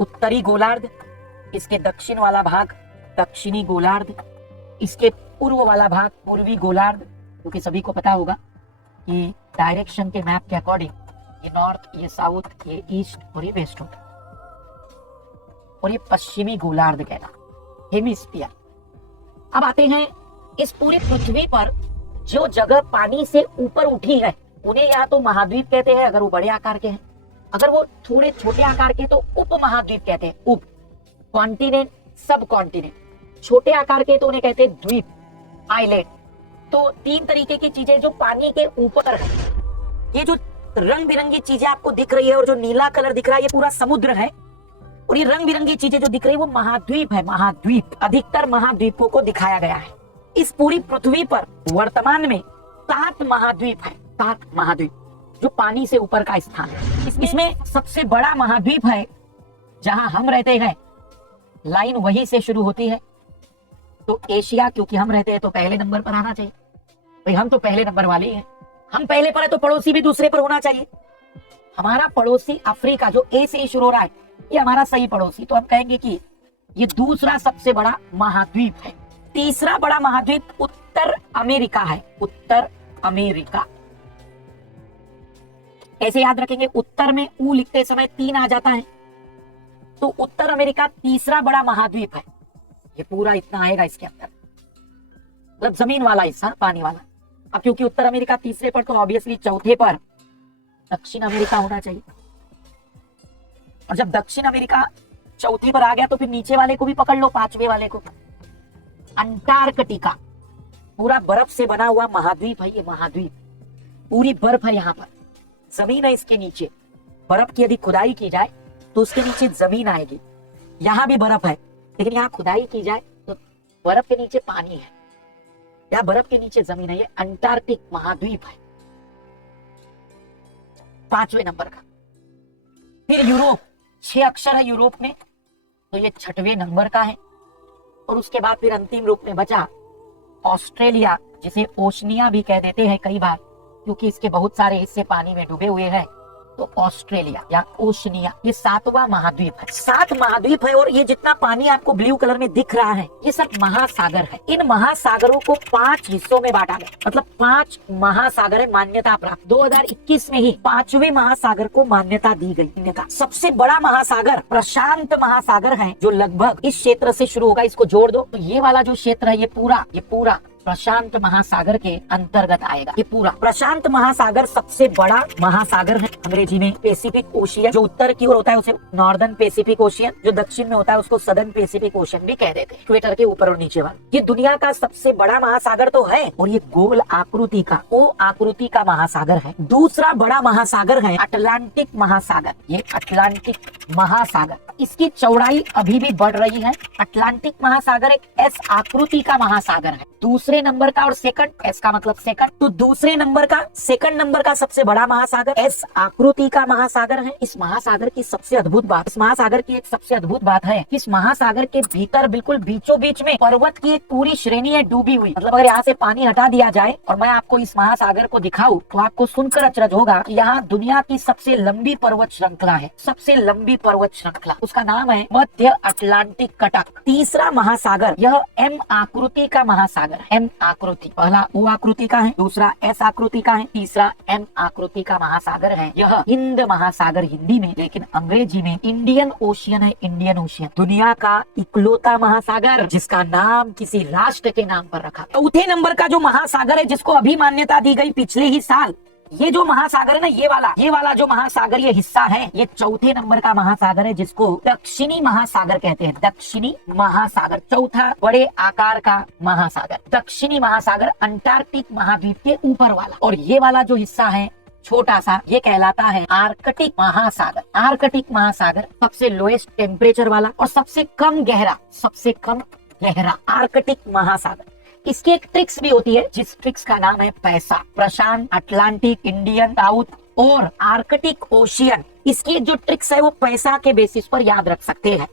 उत्तरी गोलार्ध, इसके दक्षिण वाला भाग दक्षिणी गोलार्ध, इसके पूर्व वाला भाग पूर्वी गोलार्ध, क्योंकि सभी को पता होगा कि डायरेक्शन के मैप के अकॉर्डिंग ये नॉर्थ, ये साउथ, ये ईस्ट और ये वेस्ट होता है। और ये पश्चिमी गोलार्ध कहना, हेमिस्फीयर। अब आते हैं इस पूरी पृथ्वी पर जो जगह पानी से ऊपर उठी है उन्हें या तो महाद्वीप कहते हैं अगर वो बड़े आकार के हैं, अगर वो थोड़े छोटे आकार के तो उप महाद्वीप कहते हैं। उप कॉन्टिनेंट, सब कॉन्टिनेंट। छोटे आकार के तो उन्हें कहते हैं द्वीप, आइलैंड। तो तीन तरीके की चीजें जो पानी के ऊपर है। ये जो रंग बिरंगी चीजें आपको दिख रही है और जो नीला कलर दिख रहा है ये पूरा समुद्र है, और ये रंग बिरंगी चीजें जो दिख रही है वो महाद्वीप है। महाद्वीप, अधिकतर महाद्वीपों को दिखाया गया है। इस पूरी पृथ्वी पर वर्तमान में 7 महाद्वीप है, 7 महाद्वीप जो पानी से ऊपर का स्थान है। इसमें सबसे बड़ा महाद्वीप है जहां हम रहते हैं, लाइन वहीं से शुरू होती है तो एशिया, क्योंकि हम रहते हैं तो पहले नंबर पर आना चाहिए भाई, हम तो पहले नंबर वाले ही हैं। हम पहले पर है तो पड़ोसी भी दूसरे पर होना चाहिए। हमारा पड़ोसी अफ्रीका जो ए से ही शुरू हो रहा है ये हमारा सही पड़ोसी, तो हम कहेंगे कि ये दूसरा सबसे बड़ा महाद्वीप है। तीसरा बड़ा महाद्वीप उत्तर अमेरिका है, उत्तर अमेरिका। ऐसे याद रखेंगे, उत्तर में ऊ लिखते समय 3 आ जाता है, तो उत्तर अमेरिका तीसरा बड़ा महाद्वीप है। ये पूरा इतना आएगा इसके अंदर, मतलब जमीन वाला हिस्सा, पानी वाला। अब क्योंकि उत्तर अमेरिका तीसरे पर तो ऑब्वियसली चौथे पर दक्षिण अमेरिका होना चाहिए, और जब दक्षिण अमेरिका चौथे पर आ गया तो फिर नीचे वाले को भी पकड़ लो, 5वें वाले को। अंटार्कटिका पूरा बर्फ से बना हुआ महाद्वीप है। ये महाद्वीप पूरी बर्फ है, यहाँ पर जमीन है, इसके नीचे बर्फ की यदि खुदाई की जाए तो उसके नीचे जमीन आएगी। यहाँ भी बर्फ है लेकिन यहाँ खुदाई की जाए तो बर्फ के नीचे पानी है, यहाँ बर्फ के नीचे जमीन है। ये अंटार्कटिक महाद्वीप है, 5वें नंबर का। फिर यूरोप, 6 अक्षर है यूरोप में, तो ये 6वें नंबर का है। और उसके बाद फिर अंतिम रूप में बचा ऑस्ट्रेलिया, जिसे ओशनिया भी कह देते हैं कई बार, क्योंकि इसके बहुत सारे हिस्से पानी में डूबे हुए हैं, तो ऑस्ट्रेलिया या ओशनिया ये 7वां महाद्वीप है। 7 महाद्वीप है, और ये जितना पानी आपको ब्लू कलर में दिख रहा है ये सब महासागर है। इन महासागरों को 5 हिस्सों में बांटा गया, मतलब 5 महासागर है मान्यता प्राप्त। 2021 में ही 5वें महासागर को मान्यता दी गई। सबसे बड़ा महासागर प्रशांत महासागर है, जो लगभग इस क्षेत्र से शुरू होगा। इसको जोड़ दो तो ये वाला जो क्षेत्र है ये पूरा प्रशांत महासागर के अंतर्गत आएगा। ये पूरा प्रशांत महासागर सबसे बड़ा महासागर है। अंग्रेजी में पैसिफिक ओशियन, जो उत्तर की ओर होता है उसे नॉर्दर्न पैसिफिक ओशियन, जो दक्षिण में होता है उसको सदर्न पैसिफिक ओशियन भी कह देते हैं, इक्वेटर के ऊपर और नीचे वाला। ये दुनिया का सबसे बड़ा महासागर तो है, और ये गोल आकृति का, ओ आकृति का महासागर है। दूसरा बड़ा महासागर है अटलांटिक महासागर। ये अटलांटिक महासागर, इसकी चौड़ाई अभी भी बढ़ रही है। अटलांटिक महासागर एक एस आकृति का महासागर है। दूसरे नंबर का, और सेकंड, एस का मतलब सेकंड, तो दूसरे नंबर का, सेकंड नंबर का सबसे बड़ा महासागर एस आकृति का महासागर है। इस महासागर की सबसे अद्भुत बात, इस महासागर की एक सबसे अद्भुत बात है कि इस महासागर के भीतर बिल्कुल बीचों बीच में पर्वत की एक पूरी श्रेणी है डूबी हुई। मतलब अगर यहाँ से पानी हटा दिया जाए और मैं आपको इस महासागर को दिखाऊं तो आपको सुनकर अचरज होगा कि यहाँ दुनिया की सबसे लंबी पर्वत श्रृंखला है, सबसे लंबी पर्वत श्रृंखला, उसका नाम है मध्य अटलांटिक कटक। तीसरा महासागर यह एम आकृति का महासागर, एम आकृति। पहला ओ आकृति का है, दूसरा एस आकृति का है, तीसरा एम आकृति का महासागर है। यह हिंद महासागर हिंदी में, लेकिन अंग्रेजी में इंडियन ओशियन है। इंडियन ओशियन दुनिया का इकलौता महासागर जिसका नाम किसी राष्ट्र के नाम पर रखा। चौथे नंबर का जो महासागर है जिसको अभी मान्यता दी गई पिछले ही साल, ये जो महासागर है ना, ये वाला जो महासागर ये हिस्सा है, ये चौथे नंबर का महासागर है जिसको दक्षिणी महासागर कहते हैं। दक्षिणी महासागर, चौथा बड़े आकार का महासागर, दक्षिणी महासागर अंटार्कटिक महाद्वीप के ऊपर वाला। और ये वाला जो हिस्सा है छोटा सा, ये कहलाता है आर्कटिक महासागर। आर्कटिक महासागर सबसे लोएस्ट टेम्परेचर वाला और सबसे कम गहरा आर्कटिक महासागर। इसकी एक ट्रिक्स भी होती है, जिस ट्रिक्स का नाम है पैसा। प्रशांत, अटलांटिक, इंडियन, साउथ और आर्कटिक ओशियन, इसकी जो ट्रिक्स है वो पैसा के बेसिस पर याद रख सकते हैं।